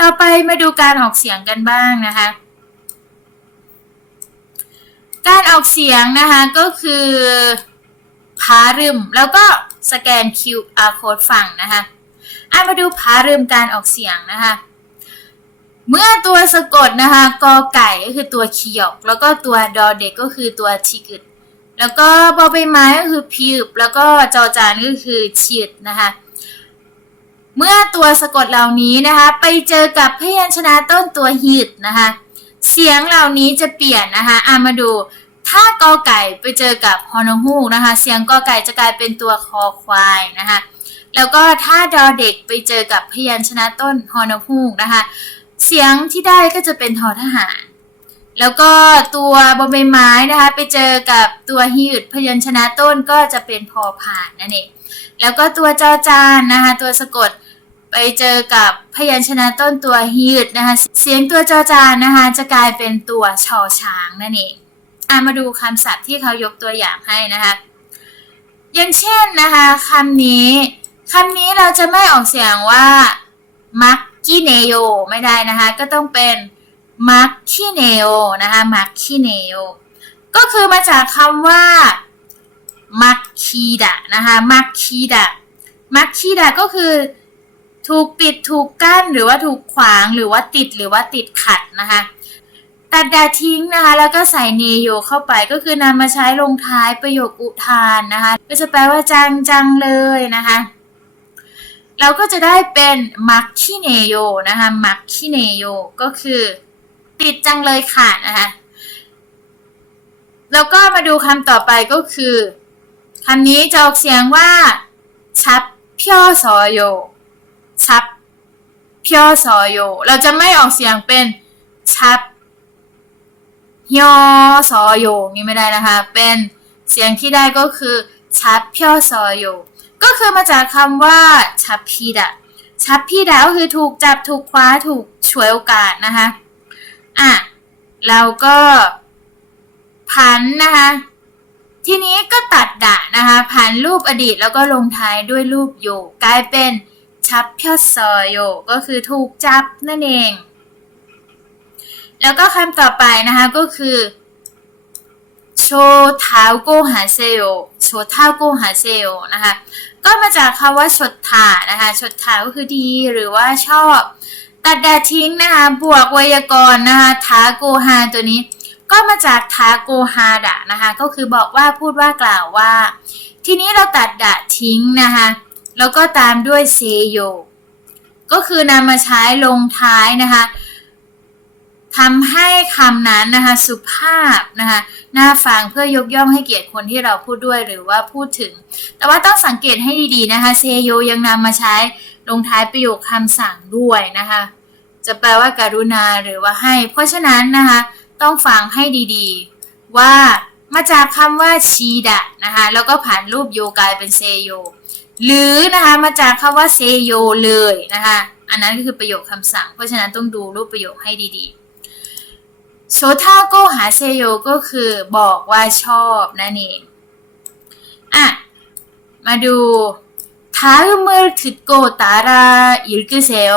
ต่อไปมาดูการออกเสียงกันบ้างนะคะ การออกเสียงนะคะก็คือพารึม แล้วก็สแกน QR code ฝั่งนะคะอะมาดูพารึมการออกเสียงนะคะ เมื่อตัวสะกดนะคะกอไก่ก็คือตัวขียก แล้วก็ตัวดอเด็กก็คือตัวชิกึดแล้วก็บอใบไม้ก็คือพิบแล้วก็จอจานก็คือฉีดนะคะ ตัวสะกดเหล่านี้นะคะ ไปเจอกับพยัญชนะต้นตัวฮีดนะคะ เสียงเหล่านี้จะเปลี่ยนนะคะอะมาดูถ้ากอไก่ไปเจอกับฮอนอฮูกนะคะ เสียงกอไก่จะกลายเป็นตัวคอควายนะคะ แล้วก็ถ้าดอเด็กไปเจอกับพยัญชนะต้นฮอนอฮูกนะคะ เสียงที่ได้ก็จะเป็นทอทหาร แล้วก็ตัวบอใบไม้นะคะไปเจอกับตัวฮีดพยัญชนะต้นก็จะเป็นพอผ่านนั่นเอง แล้วก็ตัวจอจานนะคะตัวสะกด ไปเจอกับพยัญชนะต้นตัวฮีดนะคะเสียงตัวจอจานนะคะจะกลายเป็นตัวชอช้างนั่นเองอะมาดูคำศัพท์ที่เขายกตัวอย่างให้นะคะ อย่างเช่นนะคะคำนี้คำนี้เราจะไม่ออกเสียงว่ามักกิเนโยไม่ได้นะคะ ก็ต้องเป็นมักคิเนโอนะคะมักคิเนโอก็คือมาจากคำว่ามักคีดะนะคะมักคีดะมักคีดะก็คือ ถูกปิดถูกกั้นหรือว่าถูกขวางหรือว่าติดหรือว่าติดขัดนะคะตัดดาทิ้งนะคะ แล้วก็ใส่เนโยเข้าไปก็คือนำมาใช้ลงท้ายประโยคอุทานนะคะ ก็จะแปลว่าจังจังเลยนะคะ เราก็จะได้เป็นมักคิเนโยนะคะมักคิเนโยก็คือ ติดจังเลยค่ะนะคะแล้วก็มาดูคำต่อไปก็คือคำนี้จะออกเสียงว่าชับเพียวซอโย ชับเพียวซอโย เราจะไม่ออกเสียงเป็นชับเฮียซอโยนี่ไม่ได้นะคะ เป็นเสียงที่ได้ก็คือชับเพียวซอโย ก็คือมาจากคำว่าชับพีดะชับพีดะก็คือถูกจับถูกคว้าถูกฉวยโอกาสนะคะอะเราก็ผันนะคะทีนี้ก็ตัดดะนะคะผันรูปอดีตแล้วก็ลงท้ายด้วยรูปโยกลายเป็น ชับเพียซอโยก็คือถูกจับนั่นเอง แล้วก็คำต่อไปนะคะก็คือโชทาโกฮาเซโยโชทาโกฮาเซโยนะคะก็มาจากคำว่าชดถานะคะชดถาก็คือดีหรือว่าชอบ ตัดดาทิ้งนะคะบวกไวยากรณ์นะคะทาโกฮาตัวนี้ ก็มาจากทาโกฮาดะนะคะก็คือบอกว่าพูดว่ากล่าวว่า ทีนี้เราตัดดะทิ้งนะคะ แล้วก็ตามด้วยเซโยก็คือนำมาใช้ลงท้ายนะคะทำให้คำนั้นนะคะสุภาพนะคะน่าฟังเพื่อยกย่องให้เกียรติคนที่เราพูดด้วยหรือว่าพูดถึง แต่ว่าต้องสังเกตให้ดีๆนะคะเซโยยังนำมาใช้ลงท้ายประโยคคำสั่งด้วยนะคะจะแปลว่าการุณาหรือว่าให้ เพราะฉะนั้นนะคะต้องฟังให้ดีๆ ว่ามาจากคำว่าชีดะนะคะแล้วก็ผ่านรูปโยกลายเป็นเซโย หรือนะคะมาจากคาว่าเซโยเลยนะคะอันนั้นก็คือประโยคคำสั่ง เพราะฉะนั้นต้องดูรูปประโยคให้ดีๆโซท่าก็หาเซโยก็คือบอกว่าชอบนั่นเองอะมาดูท้าเมื่อถึดโกตาราอิลกิเซโอ